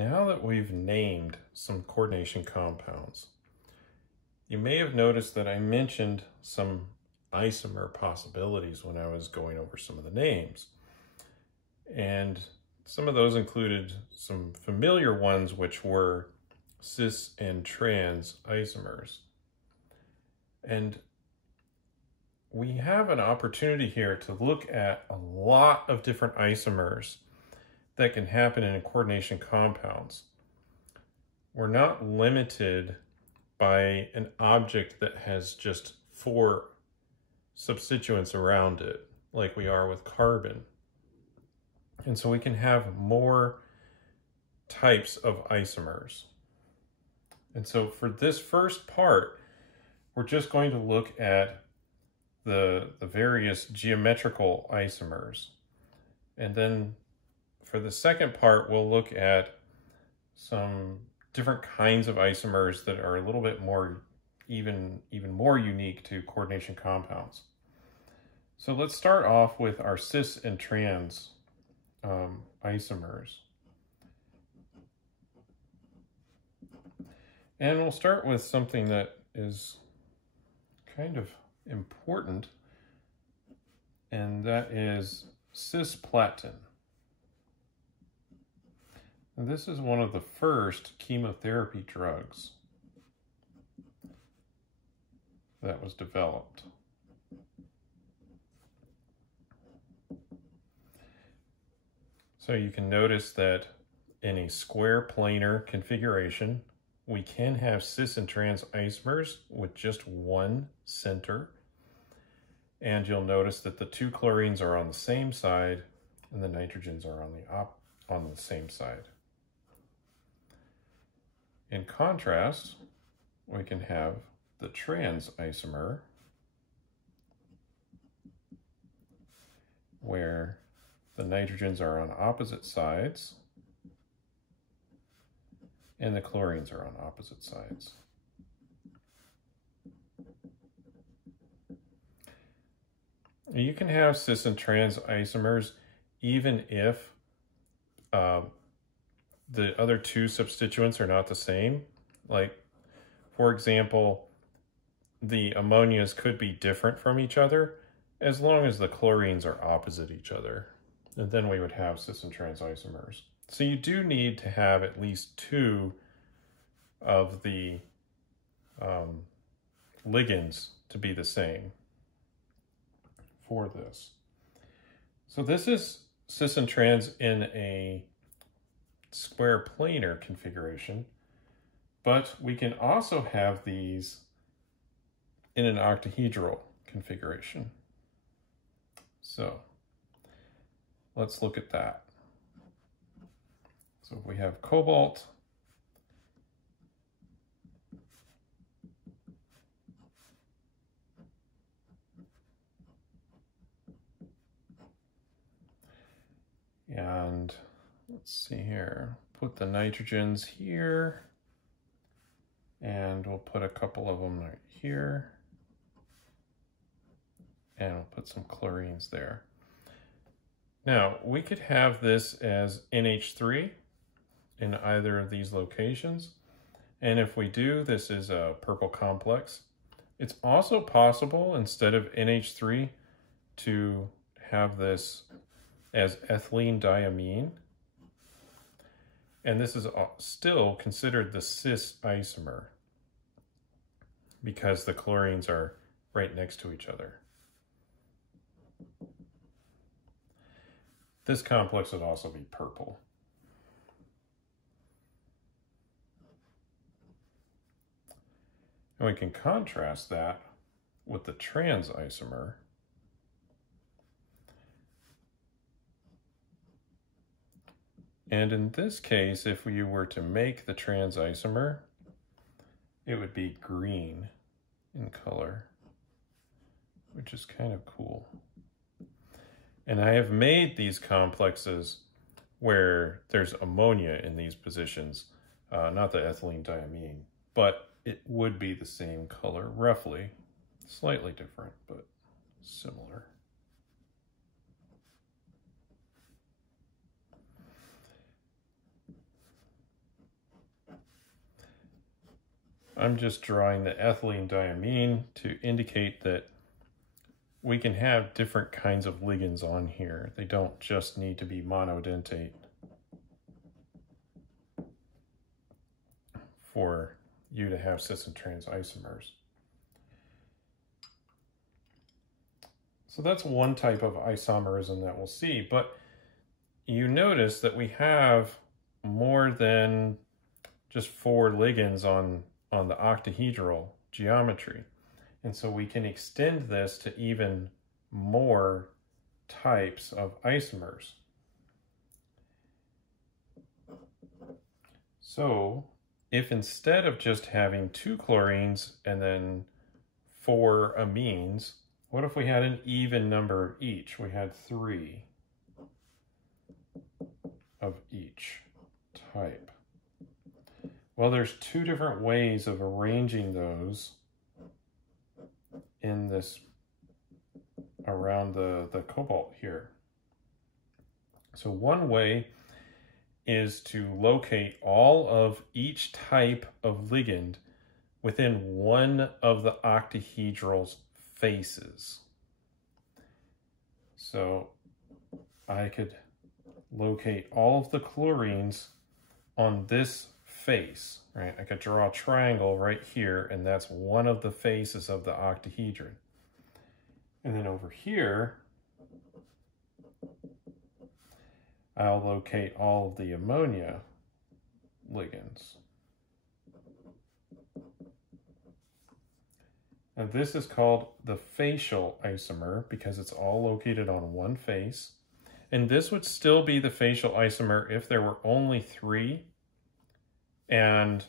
Now that we've named some coordination compounds, you may have noticed that I mentioned some isomer possibilities when I was going over some of the names. And some of those included some familiar ones, which were cis and trans isomers. And we have an opportunity here to look at a lot of different isomers that can happen in coordination compounds. We're not limited by an object that has just 4 substituents around it, like we are with carbon. And so we can have more types of isomers. And so for this first part, we're just going to look at the various geometrical isomers. And then for the second part, we'll look at some different kinds of isomers that are a little bit more, even more unique to coordination compounds. So let's start off with our cis and trans isomers. And we'll start with something that is kind of important, and that is cisplatin. And this is one of the first chemotherapy drugs that was developed. So you can notice that in a square planar configuration, we can have cis and trans isomers with just one center. And you'll notice that the 2 chlorines are on the same side and the nitrogens are on the same side. In contrast, we can have the trans isomer, where the nitrogens are on opposite sides and the chlorines are on opposite sides. You can have cis and trans isomers even if the other 2 substituents are not the same. Like, for example, the ammonias could be different from each other as long as the chlorines are opposite each other. And then we would have cis and trans isomers. So you do need to have at least 2 of the ligands to be the same for this. So this is cis and trans in a square planar configuration, but we can also have these in an octahedral configuration. So let's look at that. So if we have cobalt, and let's see here, put the nitrogens here, and we'll put a couple of them right here, and we'll put some chlorines there. Now, we could have this as NH3 in either of these locations, and if we do, this is a purple complex. It's also possible, instead of NH3, to have this as ethylene diamine, and this is still considered the cis isomer because the chlorines are right next to each other. This complex would also be purple. And we can contrast that with the trans isomer. And in this case, if you were to make the trans isomer, it would be green in color, which is kind of cool. And I have made these complexes where there's ammonia in these positions, not the ethylene diamine, but it would be the same color, roughly. Slightly different, but similar. I'm just drawing the ethylene diamine to indicate that we can have different kinds of ligands on here. They don't just need to be monodentate for you to have cis and trans isomers. So that's one type of isomerism that we'll see, but you notice that we have more than just 4 ligands on the octahedral geometry. And so we can extend this to even more types of isomers. So if instead of just having 2 chlorines and then 4 amines, what if we had an even number of each? We had 3 of each type. Well, there's 2 different ways of arranging those in this, around the cobalt here. So one way is to locate all of each type of ligand within one of the octahedral faces. So I could locate all of the chlorines on this face, right? I could draw a triangle right here, and that's one of the faces of the octahedron. And then over here, I'll locate all of the ammonia ligands. Now this is called the facial isomer because it's all located on one face. And this would still be the facial isomer if there were only 3 and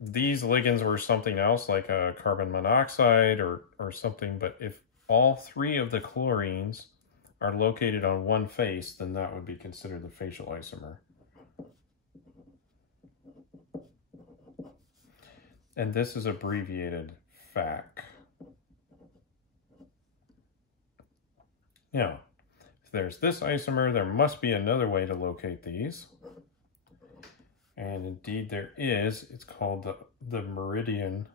these ligands were something else like a carbon monoxide or something. But if all 3 of the chlorines are located on one face, then that would be considered the facial isomer. And this is abbreviated FAC. Now, if there's this isomer, there must be another way to locate these. And indeed there is. It's called the Meridian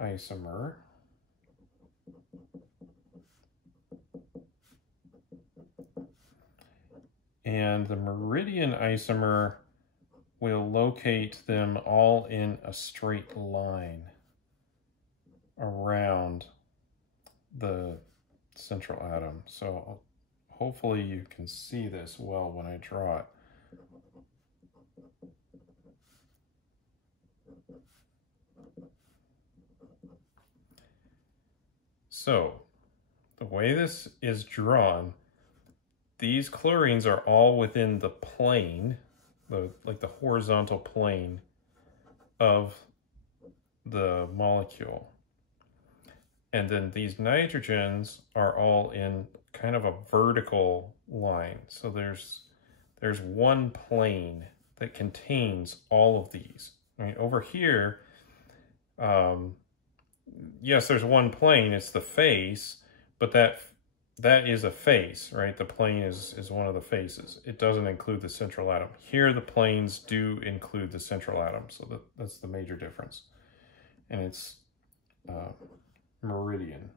Isomer. And the Meridian Isomer will locate them all in a straight line around the central atom. So hopefully you can see this well when I draw it. So the way this is drawn, these chlorines are all within the plane, like the horizontal plane of the molecule. And then these nitrogens are all in kind of a vertical line. So there's one plane that contains all of these. I mean, over here, yes, there's one plane, it's the face, but that is a face, right? The plane is one of the faces. It doesn't include the central atom. Here, the planes do include the central atom, so that's the major difference. And it's meridian.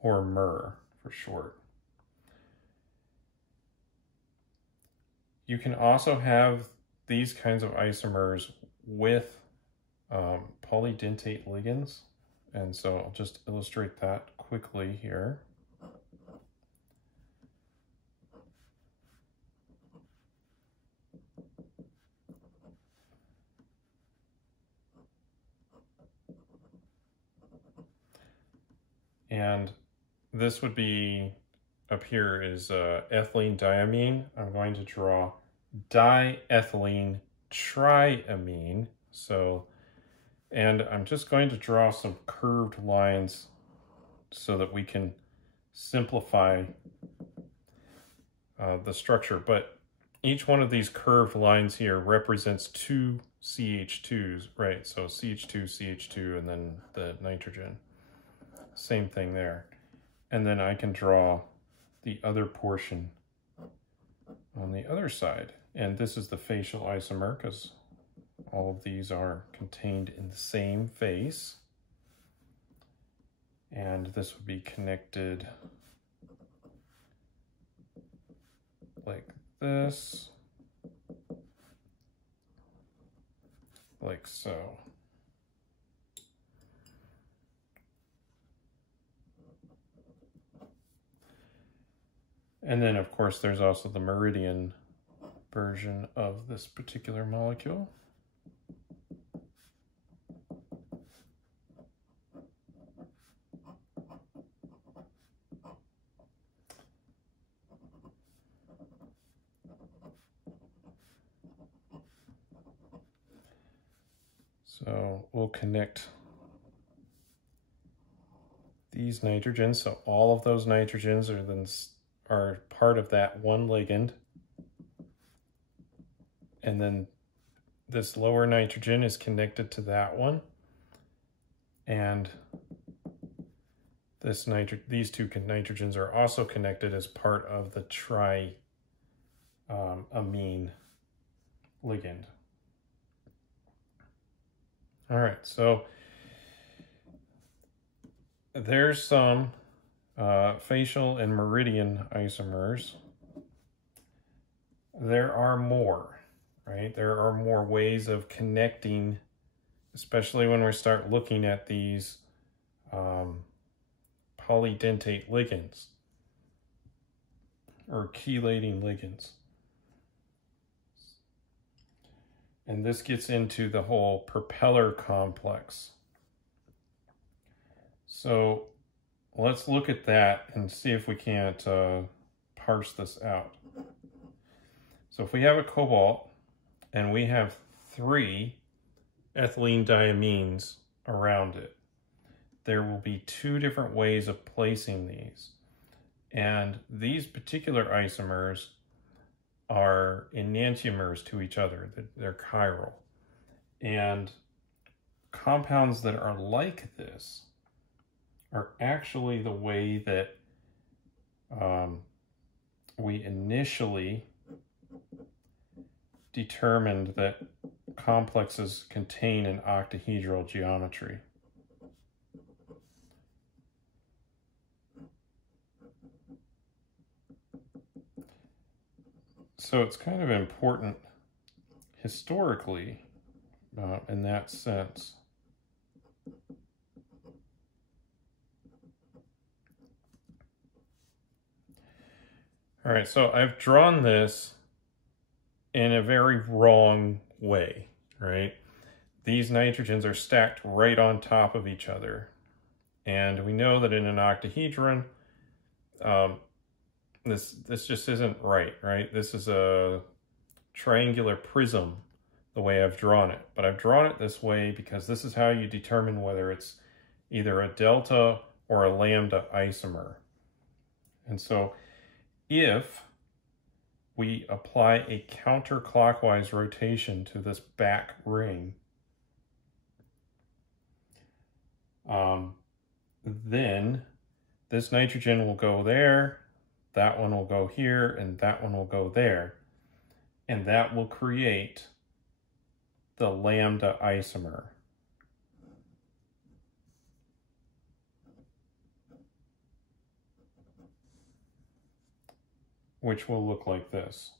Or MER for short. You can also have these kinds of isomers with polydentate ligands. And so I'll just illustrate that quickly here. And this would be, up here is ethylene diamine. I'm going to draw diethylene triamine. So, and I'm just going to draw some curved lines so that we can simplify the structure. But each one of these curved lines here represents 2 CH2s, right? So CH2, CH2, and then the nitrogen. Same thing there. And then I can draw the other portion on the other side. And this is the facial isomer because all of these are contained in the same face. And this would be connected like this, like so. And then, of course, there's also the Meridian version of this particular molecule. So we'll connect these nitrogens. So all of those nitrogens are part of that one ligand. And then this lower nitrogen is connected to that one. And these two nitrogens are also connected as part of the triamine ligand. All right, so there's some facial and meridian isomers. There are more, right? There are more ways of connecting, especially when we start looking at these polydentate ligands or chelating ligands. And this gets into the whole propeller complex. So let's look at that and see if we can't parse this out. So if we have a cobalt and we have 3 ethylene diamines around it, there will be 2 different ways of placing these. And these particular isomers are enantiomers to each other. They're chiral. And compounds that are like this are actually the way that we initially determined that complexes contain an octahedral geometry. So it's kind of important historically in that sense. All right, so I've drawn this in a very wrong way, right? These nitrogens are stacked right on top of each other. And we know that in an octahedron, this just isn't right? This is a triangular prism, the way I've drawn it. But I've drawn it this way because this is how you determine whether it's either a delta or a lambda isomer. And so if we apply a counterclockwise rotation to this back ring, then this nitrogen will go there, that one will go here, and that one will go there. And that will create the lambda isomer. Which will look like this.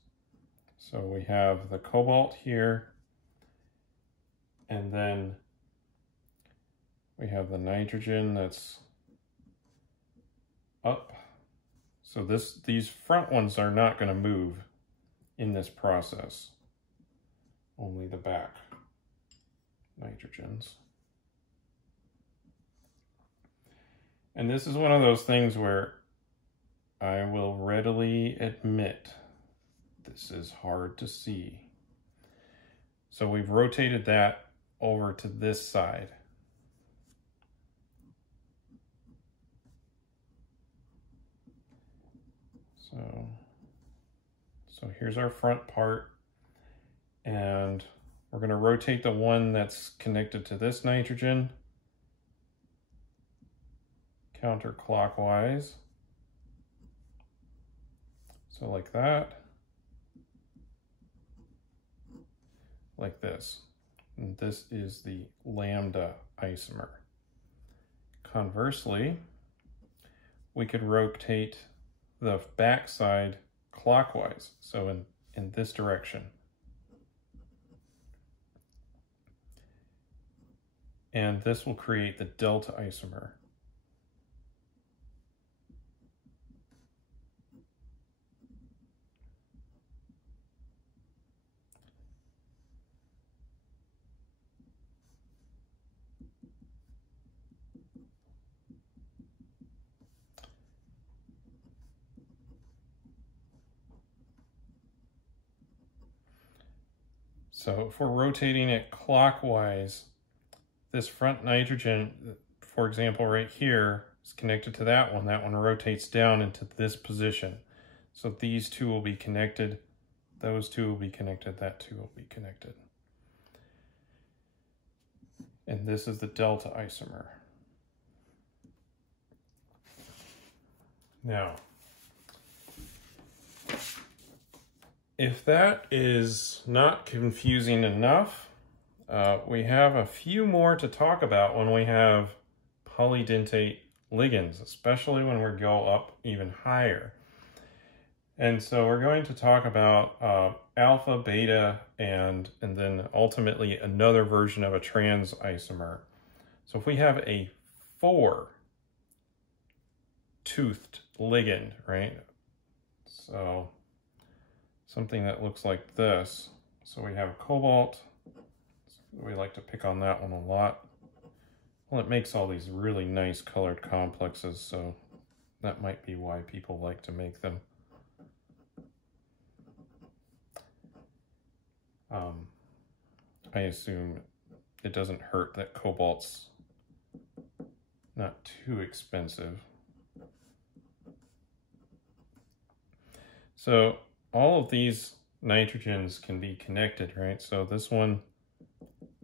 So we have the cobalt here, and then we have the nitrogen that's up. So these front ones are not going to move in this process, only the back nitrogens. And this is one of those things where I will readily admit this is hard to see. So we've rotated that over to this side. So here's our front part, and we're going to rotate the one that's connected to this nitrogen counterclockwise. So like that, like this. And this is the lambda isomer. Conversely, we could rotate the backside clockwise, so in this direction. And this will create the delta isomer. So if we're rotating it clockwise, this front nitrogen, for example, right here, is connected to that one. That one rotates down into this position. So these two will be connected. Those two will be connected. That two will be connected. And this is the delta isomer. Now, if that is not confusing enough, we have a few more to talk about when we have polydentate ligands, especially when we go up even higher. And so we're going to talk about alpha, beta, and then ultimately another version of a trans isomer. So if we have a 4-toothed ligand, right? So something that looks like this. So we have cobalt. We like to pick on that one a lot. Well, it makes all these really nice colored complexes, so that might be why people like to make them. I assume it doesn't hurt that cobalt's not too expensive. So all of these nitrogens can be connected, right? So this one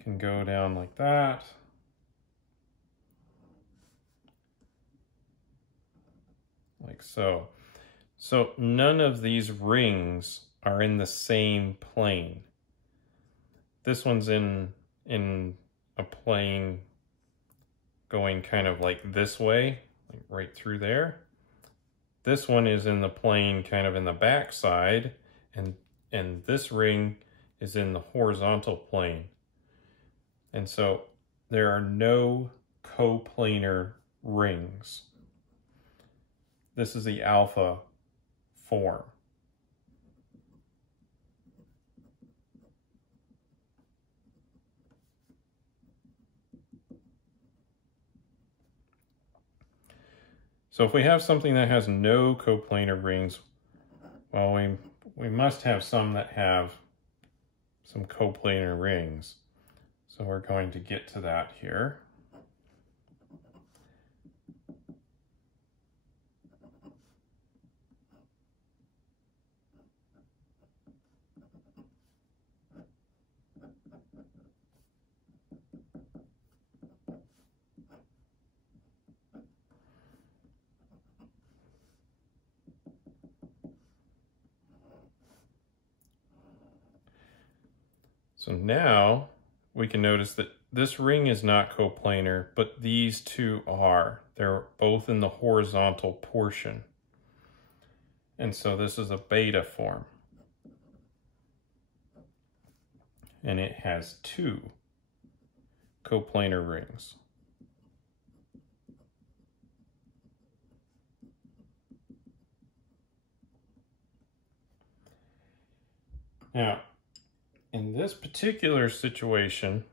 can go down like that. Like so. So none of these rings are in the same plane. This one's in a plane going kind of like this way, like right through there. This one is in the plane kind of in the back side, and this ring is in the horizontal plane. And so there are no coplanar rings. This is the alpha form. So if we have something that has no coplanar rings, well, we must have some that have some coplanar rings. So we're going to get to that here. So now we can notice that this ring is not coplanar, but these two are. They're both in the horizontal portion. And so this is a beta form. And it has two coplanar rings. Now, in this particular situation,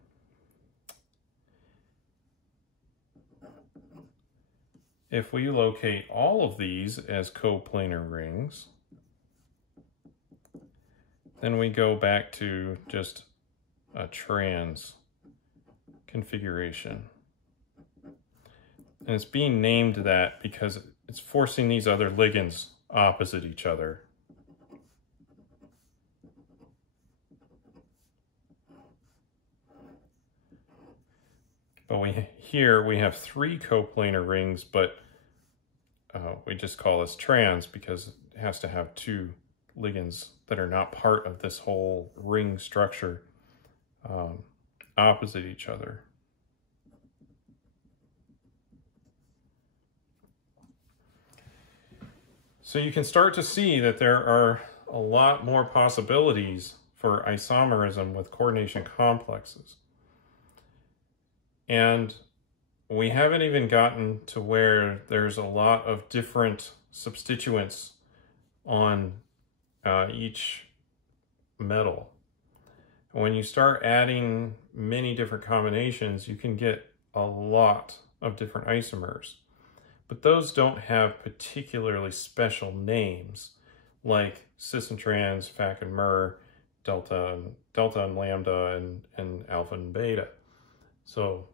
if we locate all of these as coplanar rings, then we go back to just a trans configuration. And it's being named that because it's forcing these other ligands opposite each other. But here we have three coplanar rings, but we just call this trans because has to have two ligands that are not part of this whole ring structure opposite each other. So you can start to see that there are a lot more possibilities for isomerism with coordination complexes. And we haven't even gotten to where there's a lot of different substituents on each metal. When you start adding many different combinations, you can get a lot of different isomers. But those don't have particularly special names like cis and trans, fac and mer, delta and lambda, and alpha and beta. So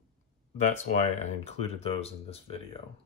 that's why I included those in this video.